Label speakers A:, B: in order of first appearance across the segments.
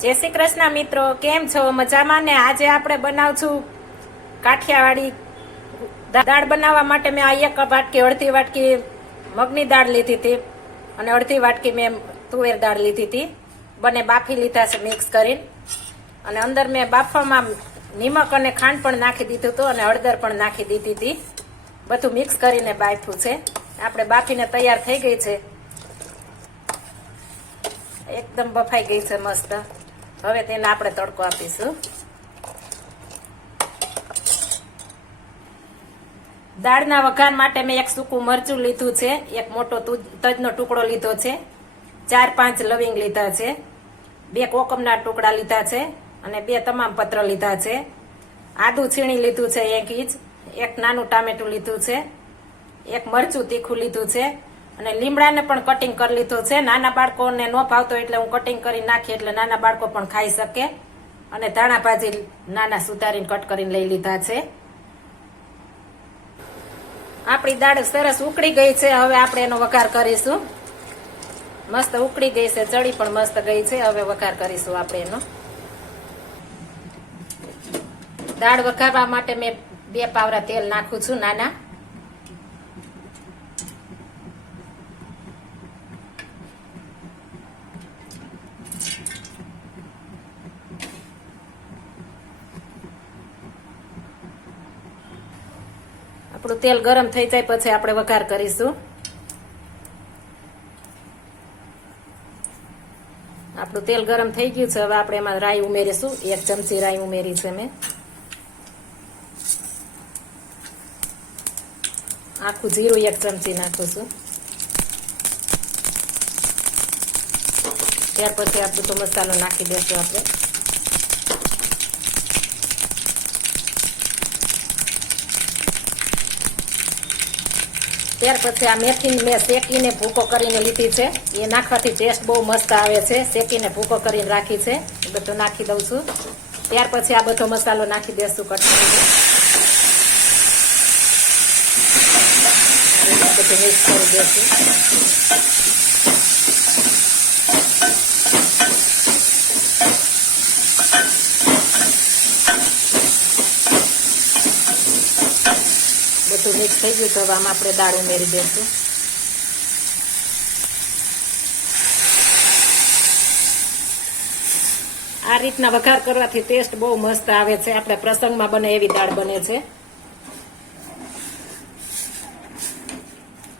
A: જય શ્રી કૃષ્ણ મિત્રો, કેમ છો? મજામાં ને? આજે આપણે બનાવશું કાઠિયાવાડી દાળ બનાવવા માટે મેં આ એક વાટકી, અડધી વાટકી મગની દાળ લીધી હતી અને અડધી વાટકી મેં તુવેર દાળ લીધી હતી. બંને બાફી લીધા છે મિક્સ કરીને. અને અંદર મેં બાફવામાં નિમક અને ખાંડ પણ નાખી દીધું હતું અને હળદર પણ નાખી દીધી હતી. બધું મિક્સ કરીને બાફ્યું છે. આપણે બાફીને તૈયાર થઈ ગઈ છે. એકદમ બફાઈ ગઈ છે મસ્ત. હવે તેને આપણે તડકો આપીશું. દાળના વઘાર માટે મેં એક સૂકું મરચું લીધું છે, એક મોટો તજનો ટુકડો લીધો છે, ચાર પાંચ લવિંગ લીધા છે, બે કોકમના ટુકડા લીધા છે અને બે તમામ પત્ર લીધા છે. આદુ છીણી લીધું છે એક ઇંચ, એક નાનું ટામેટું લીધું છે, એક મરચું તીખું લીધું છે અને લીમડાને પણ કટિંગ કરી લીધું છે. નાના બાળકોને ન ભાવતો એટલે હું કટિંગ કરી નાખી એટલે નાના બાળકો પણ ખાઈ શકે. અને ધાણા ભાજી નાના સુધારીને કટ કરીને લઈ લીધા છે. આપણી દાળ સરસ ઉકળી ગઈ છે. હવે આપણે એનો વઘાર કરીશું. મસ્ત ઉકળી ગઈ છે. ચડી પણ મસ્ત ગઈ છે. હવે વઘાર કરીશું આપણે એનો. દાળ વઘારવા માટે મેં બે પાવરા તેલ નાખું છું નાના. આપણું તેલ ગરમ થઈ જાય પછી આપણે વઘાર કરીશું. આપણું તેલ ગરમ થઈ ગયું છે, હવે આપણે એમાં રાઈ ઉમેરીશું. એક ચમચી રાઈ ઉમેરી છે મેં. આખું જીરું એક ચમચી નાખું છું. ત્યાર પછી આ બધો મસાલો નાખી દેશું આપણે. ત્યાર પછી આ મેથી મેં શેકીને ભૂકો કરીને લીધી છે. એ નાખવાથી ટેસ્ટ બહુ મસ્ત આવે છે. શેકીને ભૂકો કરીને રાખી છે. એ બધું નાખી દઉં છું. ત્યાર પછી આ બધો મસાલો નાખી દેશું બધું મિક્સ કરી દેશું. બધું મિક્સ થઈ ગયું, તો હવે આમાં આપણે દાળ ઉમેરી દઈશું. આ રીતના વઘાર કરવાથી ટેસ્ટ બહુ મસ્ત આવે છે. આપણે પ્રસંગમાં બને એવી દાળ બને છે.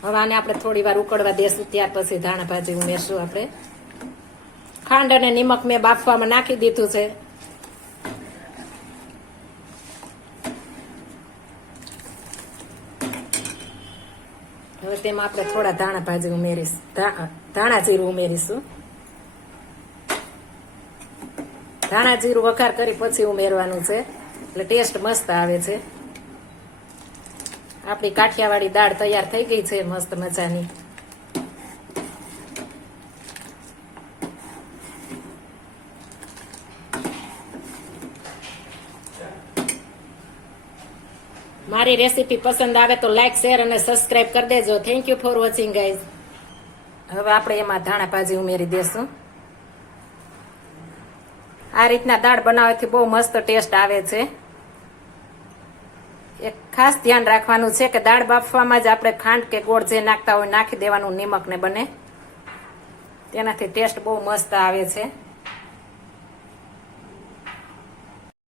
A: હવે આને આપણે થોડી વાર ઉકળવા દેશું, ત્યાર પછી ધાણા ભાજી ઉમેરશું આપણે. ખાંડ અને નિમક મેં બાફવામાં નાખી દીધું છે. હવે તેમાં આપણે થોડા ધાણા ભાજી ઉમેરીશ. ધાણા જીરું ઉમેરીશું. ધાણા જીરું વઘાર કરી પછી ઉમેરવાનું છે. એટલે ટેસ્ટ મસ્ત આવે છે. આપણી કાઠિયાવાડી દાળ તૈયાર થઈ ગઈ છે. મસ્ત મજાની. મારી રેસીપી પસંદ આવે તો લાઈક શેર અને સબસ્ક્રાઇબ કરી દેજો. Thank you for watching guys હવે આપણે એમાં ધાણા ભાજી ઉમેરી દેશું. આ રીતના દાળ બનાવવાથી બહુ મસ્ત ટેસ્ટ આવે છે. એક ખાસ ધ્યાન રાખવાનું છે કે દાળ બાફવામાં જ આપણે ખાંડ કે ગોળ જે નાખતા હોય નાખી દેવાનું, નિમક ને બને. તેનાથી ટેસ્ટ બહુ મસ્ત આવે છે.